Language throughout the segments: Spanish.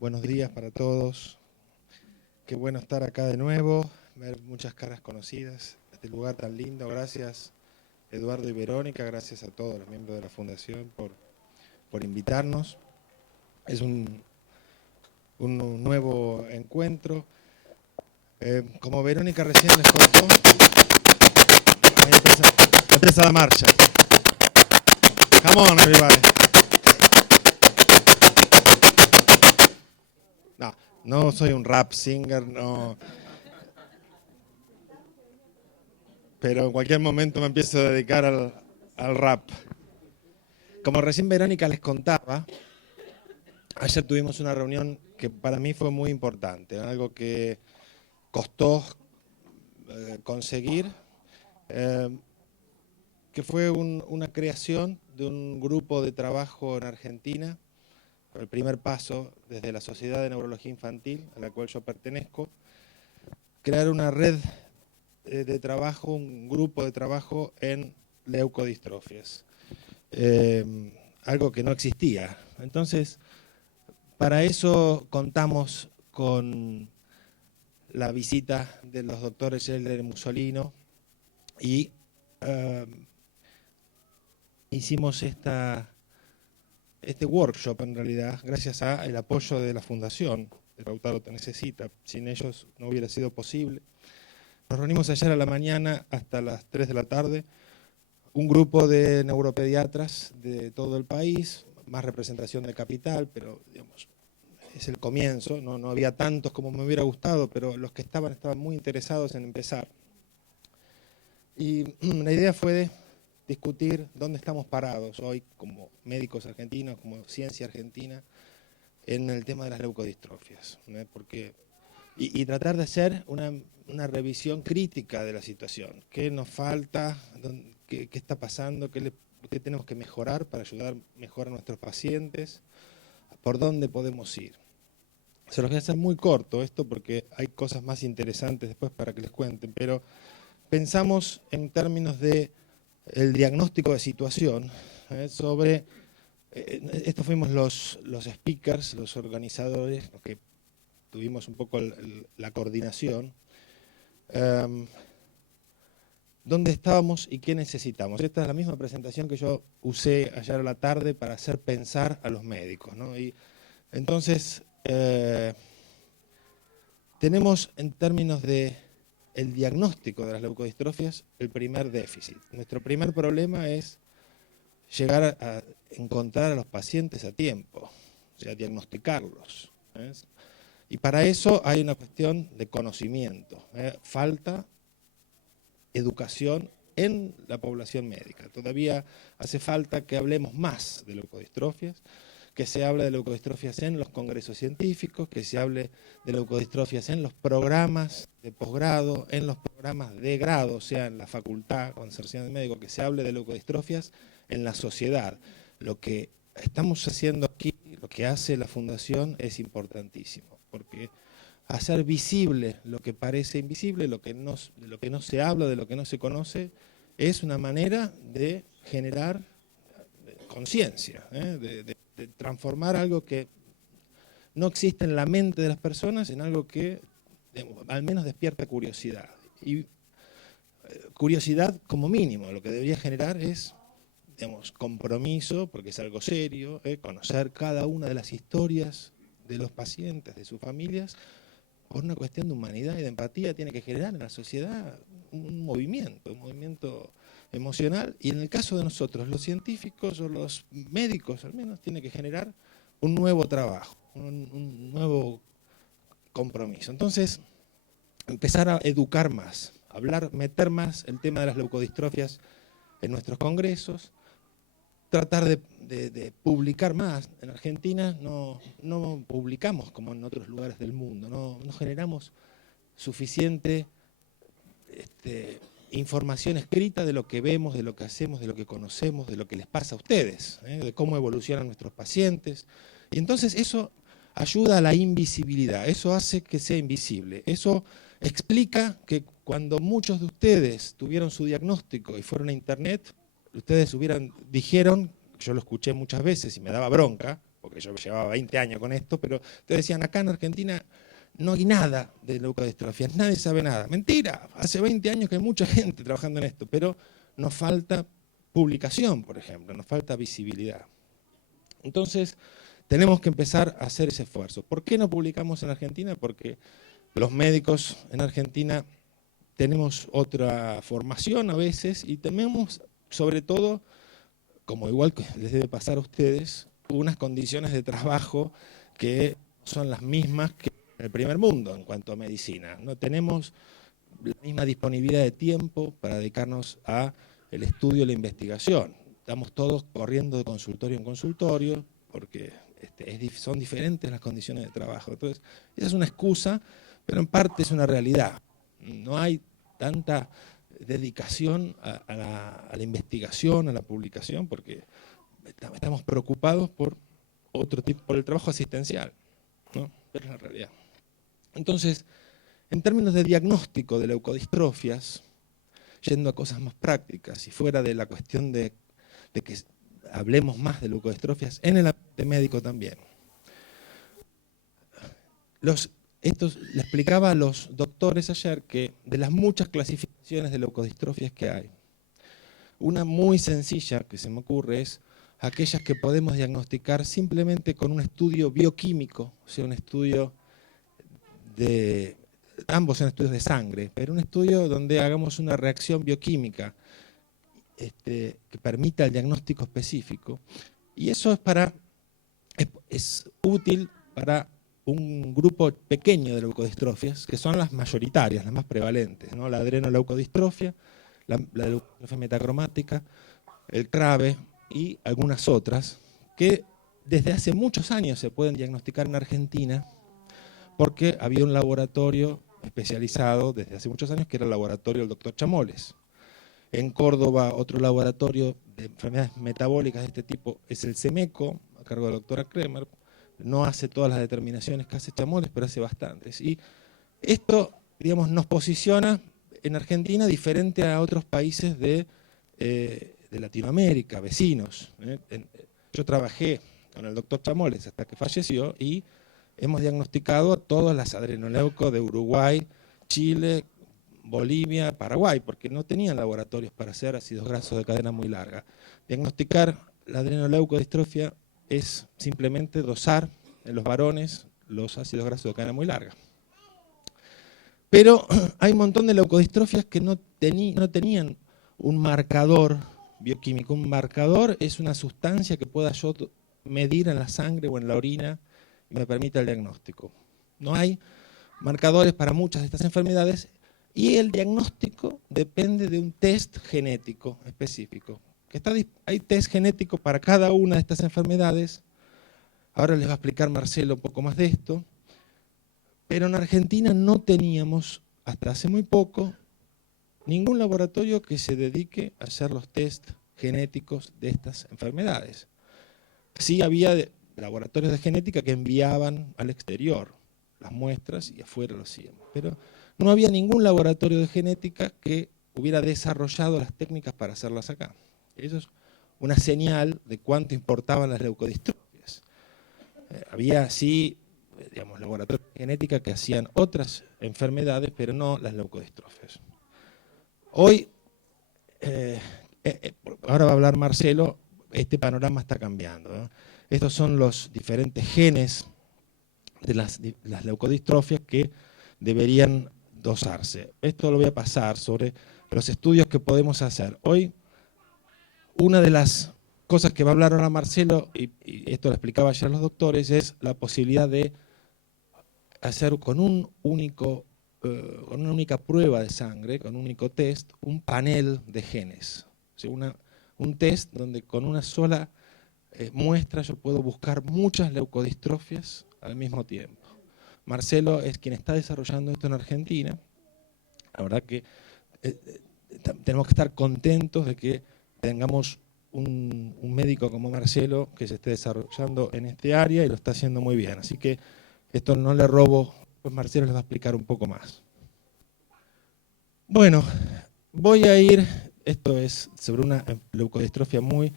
Buenos días para todos. Qué bueno estar acá de nuevo, ver muchas caras conocidas, este lugar tan lindo. Gracias Eduardo y Verónica, gracias a todos los miembros de la Fundación por invitarnos. Es un nuevo encuentro. Como Verónica recién les contó, ahí empieza la marcha. Come on, everybody. No soy un rap singer, no. Pero en cualquier momento me empiezo a dedicar al rap. Como recién Verónica les contaba, ayer tuvimos una reunión que para mí fue muy importante, algo que costó conseguir, que fue una creación de un grupo de trabajo en Argentina, el primer paso desde la Sociedad de Neurología Infantil, a la cual yo pertenezco, crear una red de trabajo, un grupo de trabajo en leucodistrofias, algo que no existía. Entonces, para eso contamos con la visita de los doctores Scheller y Musolino y hicimos este workshop en realidad gracias al apoyo de la Fundación de Lautaro Te Necesita. Sin ellos no hubiera sido posible. Nos reunimos ayer a la mañana hasta las 3 de la tarde, un grupo de neuropediatras de todo el país, más representación de Capital, pero digamos, es el comienzo, no había tantos como me hubiera gustado, pero los que estaban muy interesados en empezar. Y la idea fue discutir dónde estamos parados hoy como médicos argentinos, como ciencia argentina, en el tema de las leucodistrofias, ¿no? Y tratar de hacer una revisión crítica de la situación. ¿Qué nos falta? ¿Qué está pasando? ¿Qué tenemos que mejorar para ayudar mejor a nuestros pacientes? ¿Por dónde podemos ir? Se los voy a hacer muy corto esto porque hay cosas más interesantes después para que les cuenten, pero pensamos en términos de el diagnóstico de situación, sobre, estos fuimos los speakers, los organizadores, los que tuvimos un poco la coordinación, dónde estábamos y qué necesitamos. Esta es la misma presentación que yo usé ayer a la tarde para hacer pensar a los médicos, ¿no? Y entonces, tenemos en términos de el diagnóstico de las leucodistrofias el primer déficit. Nuestro primer problema es llegar a encontrar a los pacientes a tiempo, o sea, diagnosticarlos. Y para eso hay una cuestión de conocimiento. Falta educación en la población médica. Todavía hace falta que hablemos más de leucodistrofias, que se hable de leucodistrofias en los congresos científicos, que se hable de leucodistrofias en los programas de posgrado, en los programas de grado, o sea, en la facultad o inserción de médico, que se hable de leucodistrofias en la sociedad. Lo que estamos haciendo aquí, lo que hace la Fundación es importantísimo, porque hacer visible lo que parece invisible, de lo que no se habla, de lo que no se conoce, es una manera de generar conciencia, de transformar algo que no existe en la mente de las personas en algo que, digamos, al menos despierta curiosidad. Y curiosidad como mínimo, lo que debería generar es, digamos, compromiso, porque es algo serio, conocer cada una de las historias de los pacientes, de sus familias, por una cuestión de humanidad y de empatía. Tiene que generar en la sociedad un movimiento emocional, y en el caso de nosotros, los científicos o los médicos al menos, tiene que generar un nuevo trabajo, un nuevo compromiso. Entonces, empezar a educar más, meter más el tema de las leucodistrofias en nuestros congresos, tratar de publicar más. En Argentina no publicamos como en otros lugares del mundo, no generamos suficiente información escrita de lo que vemos, de lo que hacemos, de lo que conocemos, de lo que les pasa a ustedes, de cómo evolucionan nuestros pacientes. Y entonces eso ayuda a la invisibilidad, eso hace que sea invisible, eso explica que cuando muchos de ustedes tuvieron su diagnóstico y fueron a internet, ustedes dijeron, yo lo escuché muchas veces y me daba bronca, porque yo llevaba 20 años con esto, pero ustedes decían, acá en Argentina no hay nada de leucodistrofias, nadie sabe nada. Mentira, hace 20 años que hay mucha gente trabajando en esto, pero nos falta publicación, por ejemplo, nos falta visibilidad. Entonces, tenemos que empezar a hacer ese esfuerzo. ¿Por qué no publicamos en Argentina? Porque los médicos en Argentina tenemos otra formación a veces y tenemos, sobre todo, como igual que les debe pasar a ustedes, unas condiciones de trabajo que son las mismas que en el primer mundo en cuanto a medicina. No tenemos la misma disponibilidad de tiempo para dedicarnos al estudio y la investigación. Estamos todos corriendo de consultorio en consultorio porque son diferentes las condiciones de trabajo. Entonces, esa es una excusa, pero en parte es una realidad. No hay tanta dedicación a la investigación, a la publicación, porque estamos preocupados por por el trabajo asistencial, ¿no? Pero es la realidad. Entonces, en términos de diagnóstico de leucodistrofias, yendo a cosas más prácticas y fuera de la cuestión de que hablemos más de leucodistrofias en el ambiente médico también. Esto le explicaba a los doctores ayer que de las muchas clasificaciones de leucodistrofias que hay, una muy sencilla que se me ocurre es aquellas que podemos diagnosticar simplemente con un estudio bioquímico, o sea, un estudio ambos son estudios de sangre, pero un estudio donde hagamos una reacción bioquímica que permita el diagnóstico específico. Y eso es útil para un grupo pequeño de leucodistrofias, que son las mayoritarias, las más prevalentes, ¿no? La adrenoleucodistrofia, la leucodistrofia metacromática, el CRABE y algunas otras, que desde hace muchos años se pueden diagnosticar en Argentina, porque había un laboratorio especializado desde hace muchos años, que era el laboratorio del doctor Chamoles. En Córdoba, otro laboratorio de enfermedades metabólicas de este tipo es el CEMECO, a cargo de la doctora Kremer. No hace todas las determinaciones que hace Chamoles, pero hace bastantes. Y esto, digamos, nos posiciona en Argentina diferente a otros países de Latinoamérica, vecinos. Yo trabajé con el doctor Chamoles hasta que falleció y hemos diagnosticado a todas las adrenoleucos de Uruguay, Chile, Bolivia, Paraguay, porque no tenían laboratorios para hacer ácidos grasos de cadena muy larga. Diagnosticar la adrenoleucodistrofia es simplemente dosar en los varones los ácidos grasos de cadena muy larga. Pero hay un montón de leucodistrofias que no tenían un marcador bioquímico. Un marcador es una sustancia que pueda yo medir en la sangre o en la orina y me permita el diagnóstico. No hay marcadores para muchas de estas enfermedades y el diagnóstico depende de un test genético específico. Hay test genético para cada una de estas enfermedades. Ahora les va a explicar Marcelo un poco más de esto. Pero en Argentina no teníamos, hasta hace muy poco, ningún laboratorio que se dedique a hacer los test genéticos de estas enfermedades. Sí había laboratorios de genética que enviaban al exterior las muestras y afuera lo hacían. Pero no había ningún laboratorio de genética que hubiera desarrollado las técnicas para hacerlas acá. Eso es una señal de cuánto importaban las leucodistrofias. Había sí, digamos, laboratorios de genética que hacían otras enfermedades, pero no las leucodistrofias. Hoy, ahora va a hablar Marcelo, este panorama está cambiando, ¿no? Estos son los diferentes genes de las leucodistrofias que deberían dosarse. Esto lo voy a pasar sobre los estudios que podemos hacer. Hoy, una de las cosas que va a hablar ahora Marcelo, y esto lo explicaba ayer los doctores, es la posibilidad de hacer con una única prueba de sangre, con un único test, un panel de genes. O sea, un test donde con una sola muestra yo puedo buscar muchas leucodistrofias al mismo tiempo. Marcelo es quien está desarrollando esto en Argentina. La verdad que tenemos que estar contentos de que tengamos un médico como Marcelo que se esté desarrollando en este área y lo está haciendo muy bien. Así que esto no le robo, pues Marcelo les va a explicar un poco más. Bueno, voy a ir, esto es sobre una leucodistrofia muy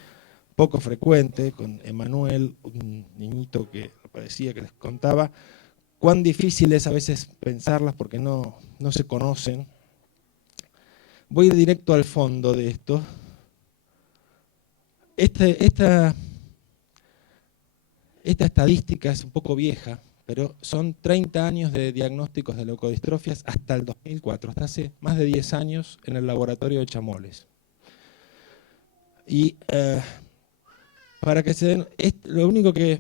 poco frecuente, con Emanuel, un niñito que parecía que les contaba, cuán difícil es a veces pensarlas porque no se conocen. Voy a ir directo al fondo de esto. Esta estadística es un poco vieja, pero son 30 años de diagnósticos de leucodistrofias hasta el 2004, hasta hace más de 10 años en el laboratorio de Chamoles. Y para que se den, lo único que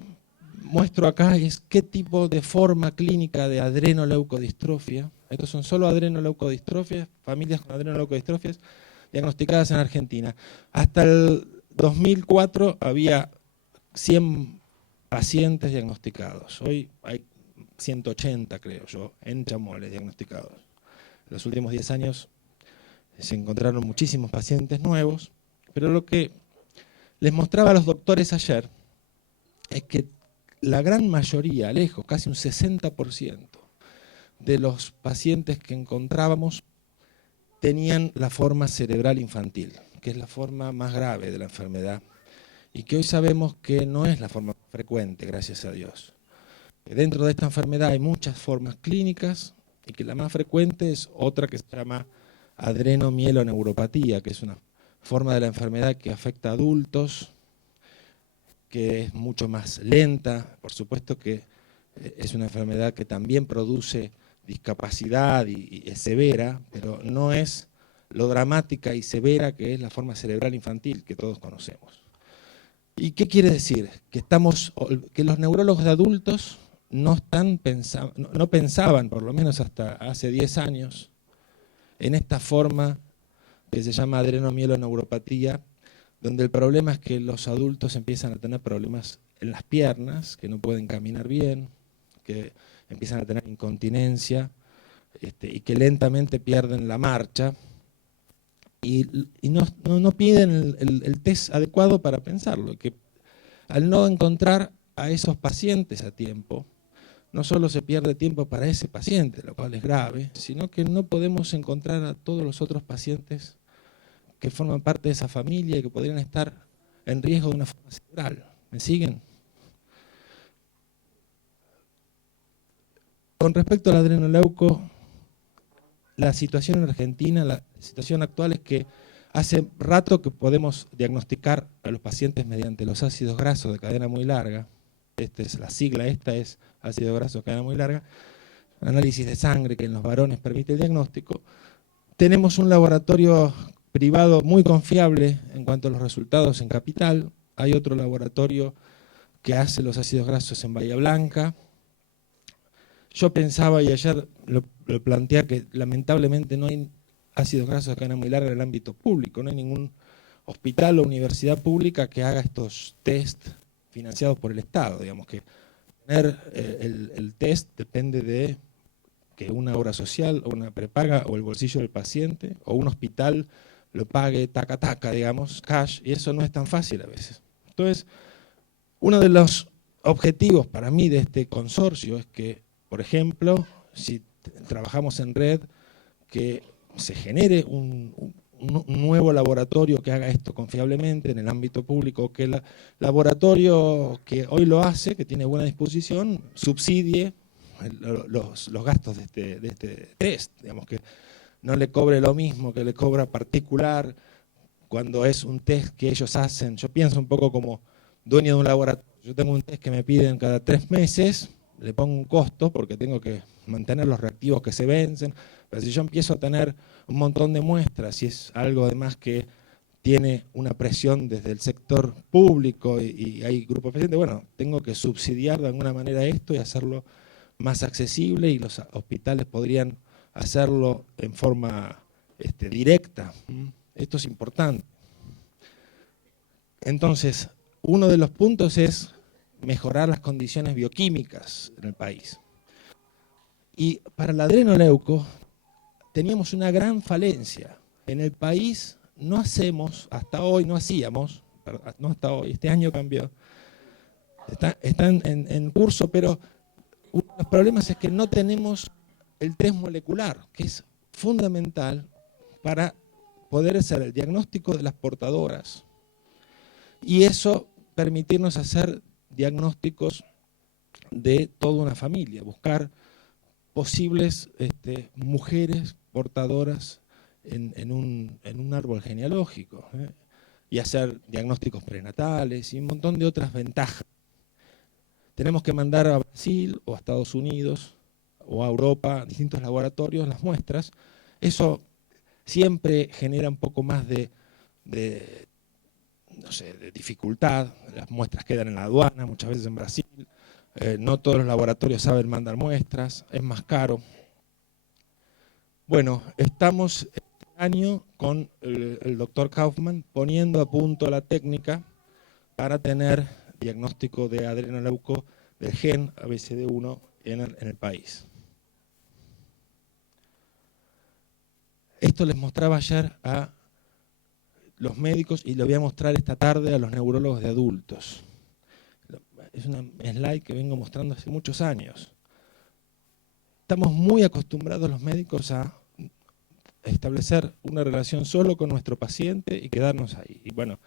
muestro acá es qué tipo de forma clínica de adrenoleucodistrofia, estos son solo adrenoleucodistrofias, familias con adrenoleucodistrofias diagnosticadas en Argentina. Hasta el 2004 había 100 pacientes diagnosticados. Hoy hay 180, creo yo, en Chamoles diagnosticados. En los últimos 10 años se encontraron muchísimos pacientes nuevos, pero lo que les mostraba a los doctores ayer es que la gran mayoría, lejos, casi un 60% de los pacientes que encontrábamos tenían la forma cerebral infantil, que es la forma más grave de la enfermedad, y que hoy sabemos que no es la forma frecuente, gracias a Dios. Dentro de esta enfermedad hay muchas formas clínicas, y que la más frecuente es otra que se llama adrenomieloneuropatía, que es una forma de la enfermedad que afecta a adultos, que es mucho más lenta, por supuesto que es una enfermedad que también produce discapacidad y es severa, pero no es lo dramática y severa que es la forma cerebral infantil que todos conocemos. ¿Y qué quiere decir? Que los neurólogos de adultos no pensaban, por lo menos hasta hace 10 años, en esta forma que se llama adrenomieloneuropatía, donde el problema es que los adultos empiezan a tener problemas en las piernas, que no pueden caminar bien, que empiezan a tener incontinencia y que lentamente pierden la marcha y no piden el test adecuado para pensarlo. Que al no encontrar a esos pacientes a tiempo, no solo se pierde tiempo para ese paciente, lo cual es grave, sino que no podemos encontrar a todos los otros pacientes que forman parte de esa familia y que podrían estar en riesgo de una forma cerebral. ¿Me siguen? Con respecto al adrenoleuco, la situación en Argentina, la situación actual es que hace rato que podemos diagnosticar a los pacientes mediante los ácidos grasos de cadena muy larga. La sigla esta es ácido graso de cadena muy larga. Análisis de sangre que en los varones permite el diagnóstico. Tenemos un laboratorio privado muy confiable en cuanto a los resultados en Capital. Hay otro laboratorio que hace los ácidos grasos en Bahía Blanca. Yo pensaba, y ayer lo planteé, que lamentablemente no hay ácidos grasos de cadena muy larga en el ámbito público. No hay ningún hospital o universidad pública que haga estos test financiados por el Estado. Digamos que tener el test depende de que una obra social o una prepaga o el bolsillo del paciente o un hospital lo pague taca, digamos, cash, y eso no es tan fácil a veces. Entonces, uno de los objetivos para mí de este consorcio es que, por ejemplo, si trabajamos en red, que se genere un nuevo laboratorio que haga esto confiablemente en el ámbito público, que el laboratorio que hoy lo hace, que tiene buena disposición, subsidie los gastos de este test, digamos, que no le cobre lo mismo que le cobra particular cuando es un test que ellos hacen. Yo pienso un poco como dueño de un laboratorio. Yo tengo un test que me piden cada 3 meses, le pongo un costo porque tengo que mantener los reactivos que se vencen, pero si yo empiezo a tener un montón de muestras y es algo además que tiene una presión desde el sector público y hay grupos de pacientes, bueno, tengo que subsidiar de alguna manera esto y hacerlo más accesible, y los hospitales podrían hacerlo en forma directa. Esto es importante. Entonces, uno de los puntos es mejorar las condiciones bioquímicas en el país. Y para el adrenoleuco teníamos una gran falencia. En el país no hacemos, hasta hoy no hacíamos, no hasta hoy, este año cambió, están en curso, pero uno de los problemas es que no tenemos el test molecular, que es fundamental para poder hacer el diagnóstico de las portadoras y eso permitirnos hacer diagnósticos de toda una familia, buscar posibles mujeres portadoras en un árbol genealógico, y hacer diagnósticos prenatales y un montón de otras ventajas. Tenemos que mandar a Brasil o a Estados Unidos o a Europa, a distintos laboratorios, las muestras. Eso siempre genera un poco más de dificultad. Las muestras quedan en la aduana, muchas veces en Brasil. No todos los laboratorios saben mandar muestras, es más caro. Bueno, estamos este año con el doctor Kaufman poniendo a punto la técnica para tener diagnóstico de adrenoleuco del gen ABCD1 en el país. Esto les mostraba ayer a los médicos y lo voy a mostrar esta tarde a los neurólogos de adultos. Es una slide que vengo mostrando hace muchos años. Estamos muy acostumbrados los médicos a establecer una relación solo con nuestro paciente y quedarnos ahí. Y bueno,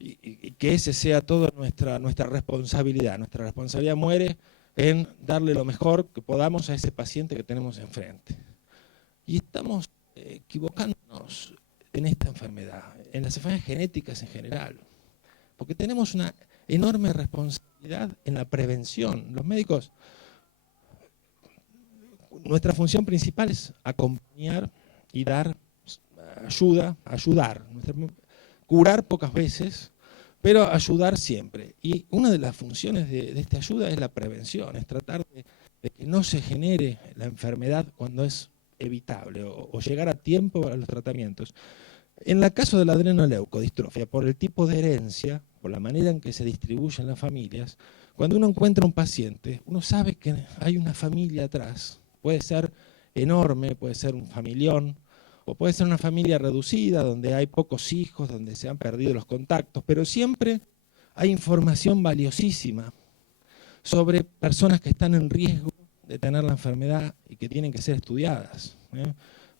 y que ese sea toda nuestra responsabilidad. Nuestra responsabilidad muere en darle lo mejor que podamos a ese paciente que tenemos enfrente. Y estamos equivocándonos en esta enfermedad, en las enfermedades genéticas en general, porque tenemos una enorme responsabilidad en la prevención. Los médicos, nuestra función principal es acompañar y dar ayudar. Curar pocas veces, pero ayudar siempre. Y una de las funciones de esta ayuda es la prevención, es tratar de que no se genere la enfermedad cuando es evitable o llegar a tiempo a los tratamientos. En el caso de la adrenoleucodistrofia, por el tipo de herencia, por la manera en que se distribuyen las familias, cuando uno encuentra un paciente, uno sabe que hay una familia atrás. Puede ser enorme, puede ser un familión, o puede ser una familia reducida, donde hay pocos hijos, donde se han perdido los contactos, pero siempre hay información valiosísima sobre personas que están en riesgo de tener la enfermedad y que tienen que ser estudiadas,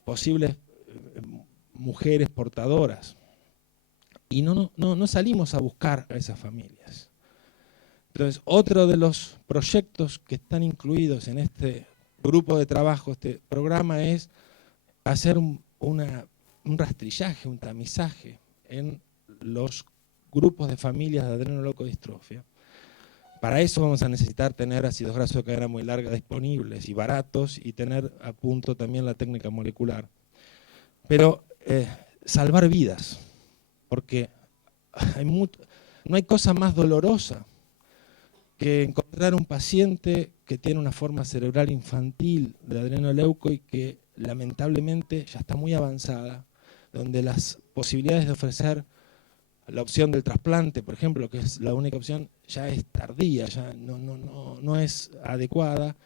posibles mujeres portadoras. Y no salimos a buscar a esas familias. Entonces, otro de los proyectos que están incluidos en este grupo de trabajo, este programa, es hacer un rastrillaje, un tamizaje en los grupos de familias de adrenoleucodistrofia. Para eso vamos a necesitar tener ácidos grasos de cadena muy larga disponibles y baratos, y tener a punto también la técnica molecular. Pero salvar vidas, porque no hay cosa más dolorosa que encontrar un paciente que tiene una forma cerebral infantil de adrenoleuco y que lamentablemente ya está muy avanzada, donde las posibilidades de ofrecer la opción del trasplante, por ejemplo, que es la única opción, ya es tardía, ya no es adecuada,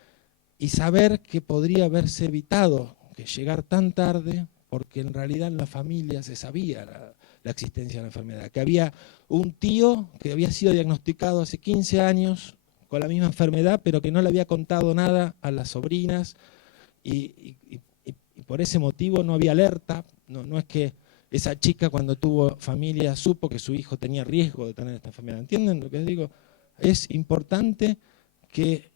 y saber que podría haberse evitado que llegar tan tarde, porque en realidad en la familia se sabía la existencia de la enfermedad, que había un tío que había sido diagnosticado hace 15 años con la misma enfermedad, pero que no le había contado nada a las sobrinas, y por ese motivo no había alerta. No es que esa chica, cuando tuvo familia, supo que su hijo tenía riesgo de tener esta enfermedad. ¿Entienden lo que les digo? Es importante que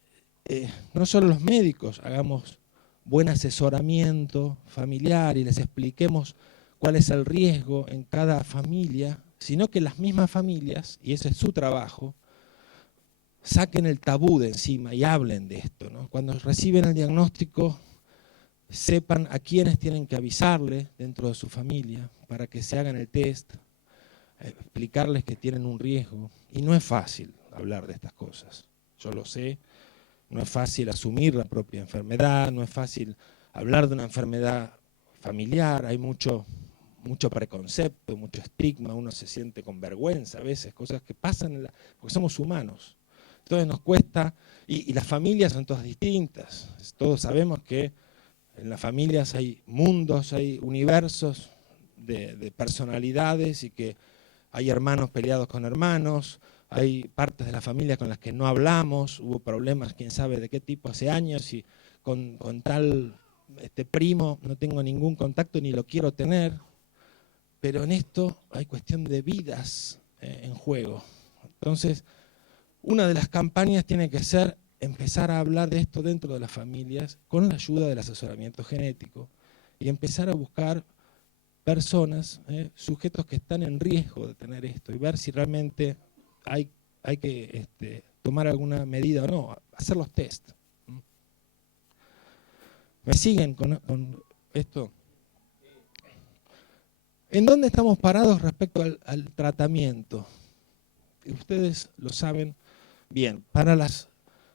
no solo los médicos hagamos buen asesoramiento familiar y les expliquemos cuál es el riesgo en cada familia, sino que las mismas familias, y ese es su trabajo, saquen el tabú de encima y hablen de esto, ¿no? Cuando reciben el diagnóstico, sepan a quiénes tienen que avisarle dentro de su familia para que se hagan el test, explicarles que tienen un riesgo. Y no es fácil hablar de estas cosas, yo lo sé. No es fácil asumir la propia enfermedad, no es fácil hablar de una enfermedad familiar, hay mucho preconcepto, mucho estigma, uno se siente con vergüenza a veces, cosas que pasan porque somos humanos. Entonces nos cuesta, y las familias son todas distintas. Todos sabemos que en las familias hay mundos, hay universos de personalidades, y que hay hermanos peleados con hermanos, hay partes de la familia con las que no hablamos, hubo problemas, quién sabe de qué tipo, hace años, y con tal primo no tengo ningún contacto ni lo quiero tener. Pero en esto hay cuestión de vidas en juego. Entonces, una de las campañas tiene que ser empezar a hablar de esto dentro de las familias con la ayuda del asesoramiento genético y empezar a buscar personas, sujetos que están en riesgo de tener esto y ver si realmente hay que tomar alguna medida o no, hacer los test. ¿Me siguen con esto? ¿En dónde estamos parados respecto al tratamiento? Ustedes lo saben bien. Para las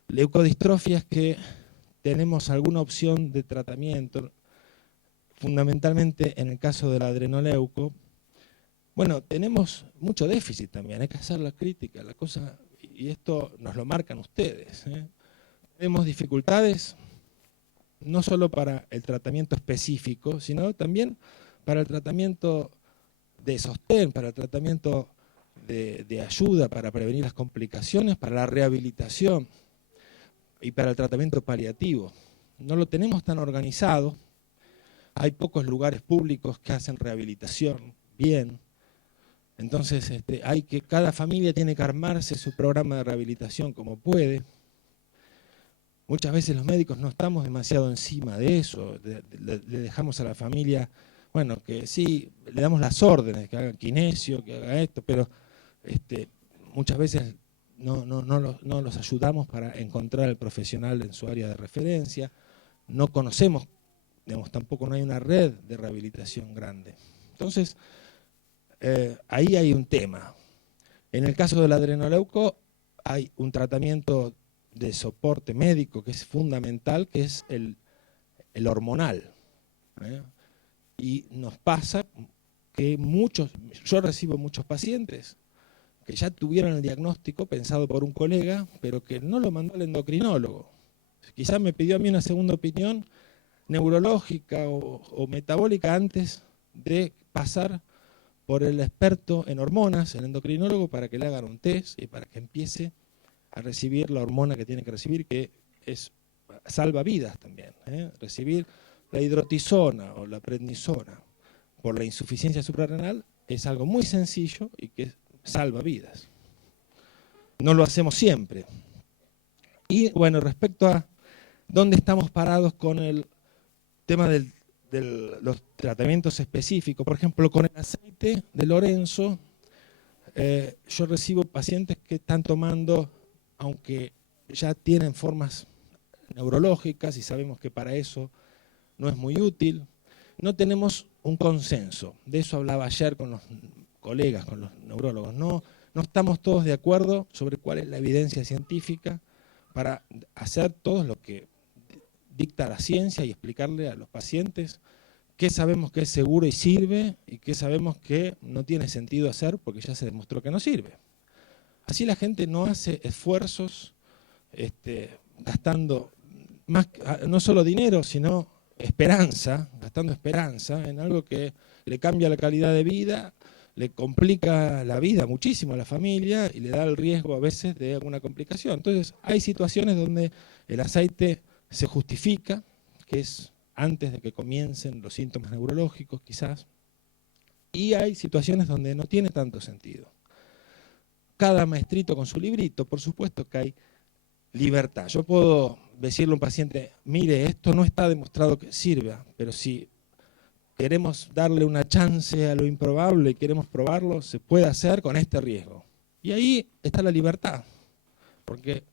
leucodistrofias que tenemos alguna opción de tratamiento, fundamentalmente en el caso del adrenoleuco, bueno, tenemos mucho déficit también, hay que hacer la crítica, la cosa, y esto nos lo marcan ustedes. Tenemos dificultades no solo para el tratamiento específico, sino también para el tratamiento de sostén, para el tratamiento de ayuda, para prevenir las complicaciones, para la rehabilitación y para el tratamiento paliativo. No lo tenemos tan organizado, hay pocos lugares públicos que hacen rehabilitación bien, entonces cada familia tiene que armarse su programa de rehabilitación como puede. Muchas veces los médicos no estamos demasiado encima de eso, le dejamos a la familia, bueno, que sí, le damos las órdenes, que haga kinesio, que haga esto, pero muchas veces no los ayudamos para encontrar al profesional en su área de referencia, no conocemos, digamos, tampoco no hay una red de rehabilitación grande. Entonces, ahí hay un tema. En el caso del adrenoleuco hay un tratamiento de soporte médico que es fundamental, que es el hormonal. Y nos pasa que yo recibo muchos pacientes que ya tuvieron el diagnóstico pensado por un colega, pero que no lo mandó al endocrinólogo. Quizás me pidió a mí una segunda opinión neurológica o metabólica antes de pasar por el experto en hormonas, el endocrinólogo, para que le hagan un test y para que empiece a recibir la hormona que tiene que recibir, que salva vidas también. Recibir la hidrotisona o la prednisona por la insuficiencia suprarrenal es algo muy sencillo y que salva vidas. No lo hacemos siempre. Y bueno, respecto a dónde estamos parados con el tema de los tratamientos específicos, por ejemplo, con el aceite de Lorenzo, yo recibo pacientes que están tomando, aunque ya tienen formas neurológicas y sabemos que para eso no es muy útil, no tenemos un consenso. De eso hablaba ayer con los colegas, con los neurólogos. No estamos todos de acuerdo sobre cuál es la evidencia científica para hacer todo lo que dicta la ciencia y explicarle a los pacientes qué sabemos que es seguro y sirve y qué sabemos que no tiene sentido hacer porque ya se demostró que no sirve. Así la gente no hace esfuerzos gastando no solo dinero, sino gastando esperanza en algo que le cambia la calidad de vida, le complica la vida muchísimo a la familia y le da el riesgo a veces de alguna complicación. Entonces hay situaciones donde el aceite se justifica, que es antes de que comiencen los síntomas neurológicos quizás, y hay situaciones donde no tiene tanto sentido. Cada maestrito con su librito, por supuesto que hay libertad. Yo puedo decirle a un paciente, mire, esto no está demostrado que sirva, pero si queremos darle una chance a lo improbable y queremos probarlo, se puede hacer con este riesgo. Y ahí está la libertad, porque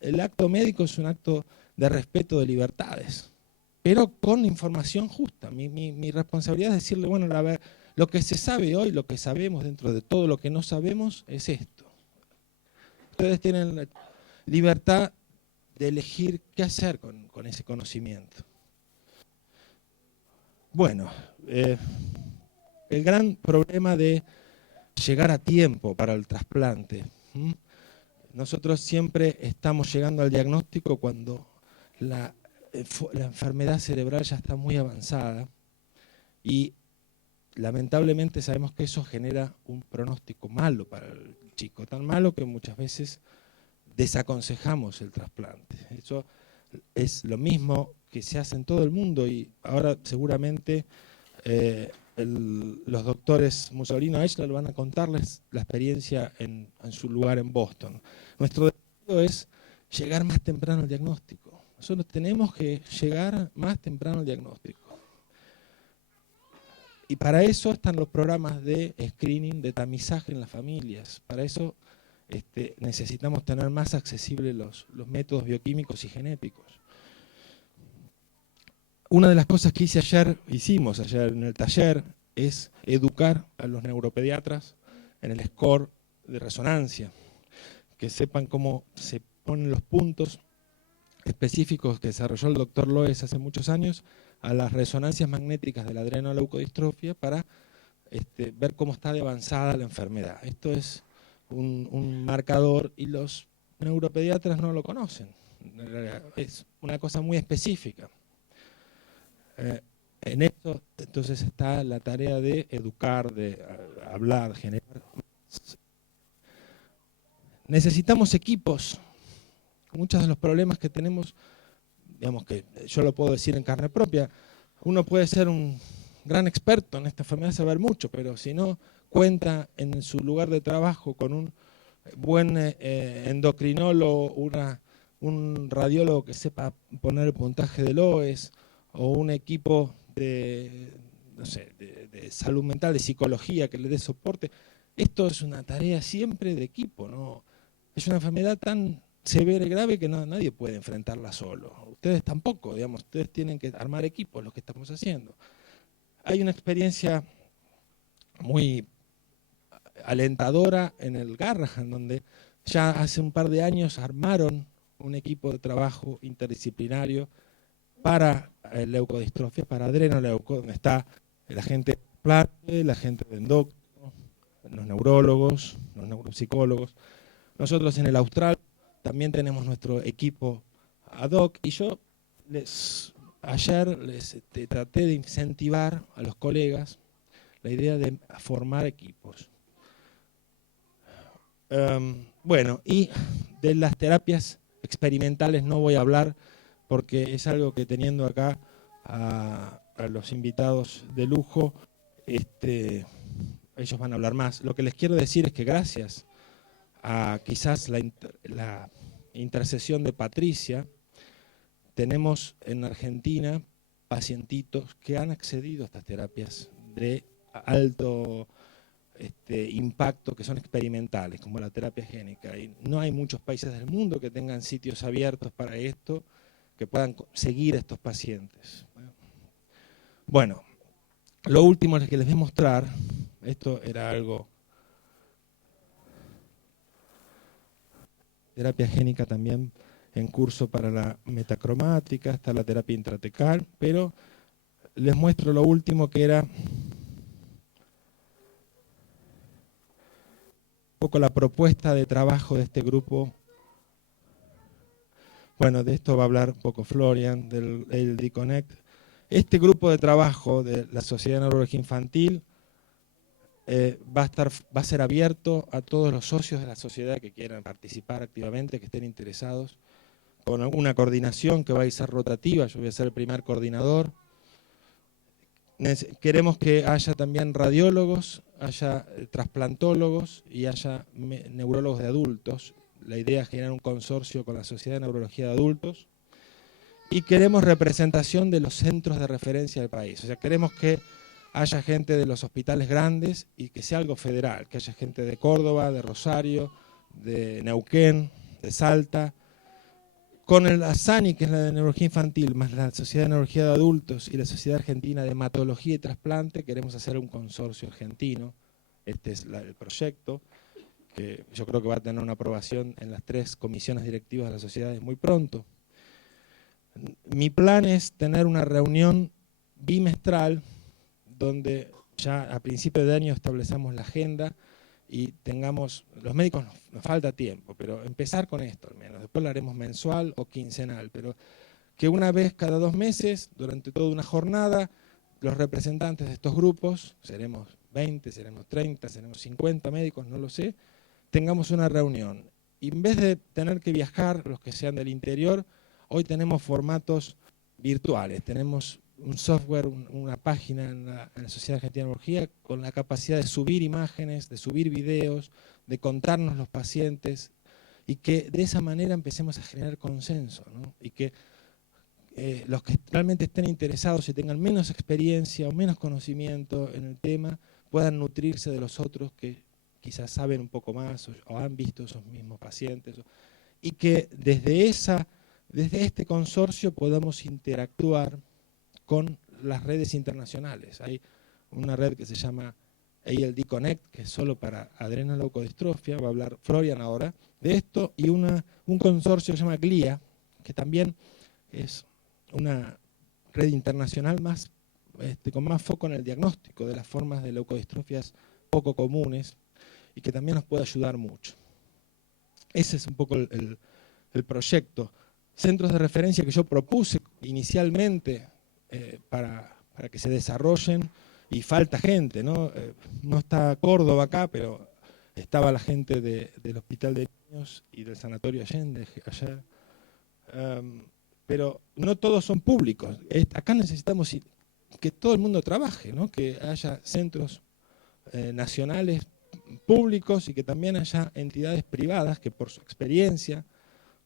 el acto médico es un acto de respeto de libertades, pero con información justa. Mi responsabilidad es decirle, bueno, lo que se sabe hoy, lo que sabemos dentro de todo lo que no sabemos, es esto. Ustedes tienen la libertad de elegir qué hacer con ese conocimiento. Bueno, el gran problema de llegar a tiempo para el trasplante. Nosotros siempre estamos llegando al diagnóstico cuando la enfermedad cerebral ya está muy avanzada y lamentablemente sabemos que eso genera un pronóstico malo para el chico, tan malo que muchas veces desaconsejamos el trasplante. Eso es lo mismo que se hace en todo el mundo y ahora seguramente los doctores Mussolini y Eichler van a contarles la experiencia en su lugar en Boston. Nuestro desafío es llegar más temprano al diagnóstico. Nosotros tenemos que llegar más temprano al diagnóstico. Y para eso están los programas de screening, de tamizaje en las familias. Para eso necesitamos tener más accesibles los métodos bioquímicos y genéticos. Una de las cosas que hicimos ayer en el taller, es educar a los neuropediatras en el score de resonancia, que sepan cómo se ponen los puntos específicos que desarrolló el doctor Loes hace muchos años a las resonancias magnéticas de la adrenoleucodistrofia para ver cómo está de avanzada la enfermedad. Esto es un marcador y los neuropediatras no lo conocen. Es una cosa muy específica. En esto entonces está la tarea de educar, de hablar, generar. Necesitamos equipos. Muchos de los problemas que tenemos, digamos que yo lo puedo decir en carne propia, uno puede ser un gran experto en esta enfermedad, saber mucho, pero si no cuenta en su lugar de trabajo con un buen endocrinólogo, un radiólogo que sepa poner el puntaje de Loes, o un equipo de salud mental, de psicología que le dé soporte. Esto es una tarea siempre de equipo, ¿no? Es una enfermedad tan severa y grave que nadie puede enfrentarla solo. Ustedes tampoco, digamos, ustedes tienen que armar equipos, lo que estamos haciendo. Hay una experiencia muy alentadora en el Garrahan, donde ya hace un par de años armaron un equipo de trabajo interdisciplinario para leucodistrofia, para adrenoleuco, donde está la gente de trasplante, la gente de endocrino, los neurólogos, los neuropsicólogos. Nosotros en el Austral también tenemos nuestro equipo ad hoc, y yo ayer les traté de incentivar a los colegas la idea de formar equipos. Bueno, y de las terapias experimentales no voy a hablar, porque es algo que teniendo acá a los invitados de lujo, ellos van a hablar más. Lo que les quiero decir es que gracias a quizás la intercesión de Patricia, tenemos en Argentina pacientitos que han accedido a estas terapias de alto impacto, que son experimentales, como la terapia génica. Y no hay muchos países del mundo que tengan sitios abiertos para esto, que puedan seguir a estos pacientes. Bueno, lo último que les voy a mostrar, esto era algo, terapia génica también en curso para la metacromática, está la terapia intratecal, pero les muestro lo último, que era un poco la propuesta de trabajo de este grupo. Bueno, de esto va a hablar un poco Florian, del ALD Connect. Este grupo de trabajo de la Sociedad de Neurología Infantil va a ser abierto a todos los socios de la sociedad que quieran participar activamente, que estén interesados, con una coordinación que va a ser rotativa. Yo voy a ser el primer coordinador. Queremos que haya también radiólogos, haya trasplantólogos y haya neurólogos de adultos. La idea es generar un consorcio con la Sociedad de Neurología de Adultos. Y queremos representación de los centros de referencia del país. O sea, queremos que haya gente de los hospitales grandes y que sea algo federal, que haya gente de Córdoba, de Rosario, de Neuquén, de Salta. Con el ASANI, que es la de Neurología Infantil, más la Sociedad de Neurología de Adultos y la Sociedad Argentina de Hematología y Trasplante, queremos hacer un consorcio argentino. Este es el proyecto, que yo creo que va a tener una aprobación en las 3 comisiones directivas de las sociedades muy pronto. Mi plan es tener una reunión bimestral donde ya a principio de año establecemos la agenda y tengamos, los médicos nos falta tiempo, pero empezar con esto al menos, después lo haremos mensual o quincenal, pero que una vez cada 2 meses, durante toda una jornada, los representantes de estos grupos, seremos 20, seremos 30, seremos 50 médicos, no lo sé, tengamos una reunión. Y en vez de tener que viajar, los que sean del interior, hoy tenemos formatos virtuales, tenemos un software, una página en la Sociedad Argentina de Neurología con la capacidad de subir imágenes, de subir videos, de contarnos los pacientes, y que de esa manera empecemos a generar consenso, ¿no? Y que los que realmente estén interesados y tengan menos experiencia o menos conocimiento en el tema puedan nutrirse de los otros que quizás saben un poco más o han visto esos mismos pacientes, y que desde este consorcio podamos interactuar con las redes internacionales. Hay una red que se llama ALD Connect, que es solo para adrenoleucodistrofia, va a hablar Florian ahora de esto, y un consorcio que se llama GLIA, que también es una red internacional más, con más foco en el diagnóstico de las formas de leucodistrofias poco comunes, y que también nos puede ayudar mucho. Ese es un poco el proyecto. Centros de referencia que yo propuse inicialmente para que se desarrollen, y falta gente, ¿no? No está Córdoba acá, pero estaba la gente del Hospital de Niños y del Sanatorio Allende ayer. Pero no todos son públicos. Acá necesitamos que todo el mundo trabaje, ¿no? Que haya centros nacionales públicos y que también haya entidades privadas que por su experiencia,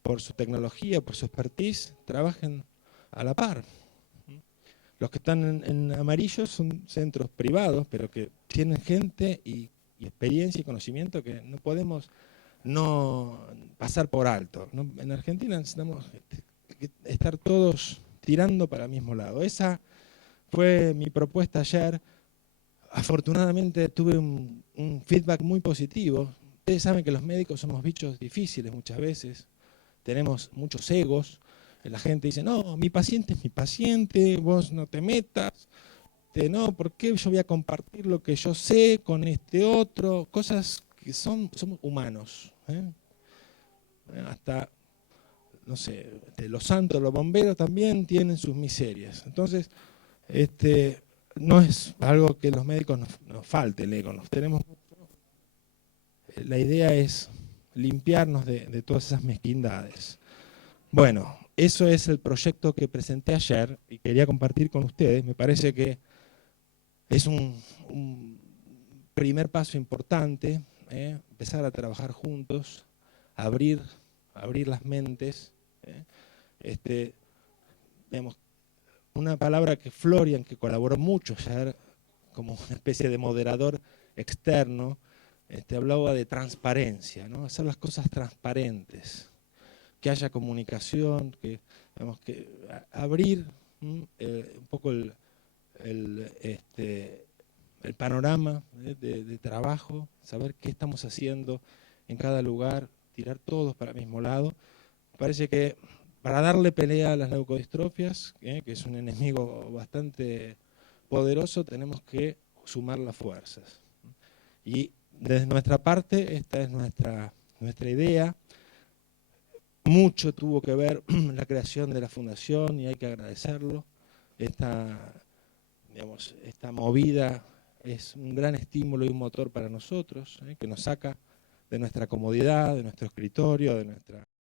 por su tecnología, por su expertise, trabajen a la par. Los que están en amarillo son centros privados, pero que tienen gente y experiencia y conocimiento que no podemos no pasar por alto, ¿no? En Argentina necesitamos estar todos tirando para el mismo lado. Esa fue mi propuesta ayer. Afortunadamente tuve un feedback muy positivo. Ustedes saben que los médicos somos bichos difíciles muchas veces, tenemos muchos egos. La gente dice, no, mi paciente es mi paciente, vos no te metas, no, ¿por qué yo voy a compartir lo que yo sé con este otro? Cosas que somos humanos. Hasta, no sé, los santos, los bomberos también tienen sus miserias. Entonces, no es algo que los médicos nos falte el ego, nos tenemos. La idea es limpiarnos de todas esas mezquindades. Bueno, eso es el proyecto que presenté ayer y quería compartir con ustedes. Me parece que es un primer paso importante, empezar a trabajar juntos, abrir las mentes. Digamos, una palabra que Florian, que colaboró mucho ayer como una especie de moderador externo, hablaba de transparencia, ¿no? Hacer las cosas transparentes, que haya comunicación, que abrir un poco el panorama de trabajo, saber qué estamos haciendo en cada lugar, tirar todos para el mismo lado. Parece que para darle pelea a las leucodistrofias, que es un enemigo bastante poderoso, tenemos que sumar las fuerzas. Y desde nuestra parte, esta es nuestra idea. Mucho tuvo que ver la creación de la fundación y hay que agradecerlo. Esta movida es un gran estímulo y un motor para nosotros, que nos saca de nuestra comodidad, de nuestro escritorio, de nuestra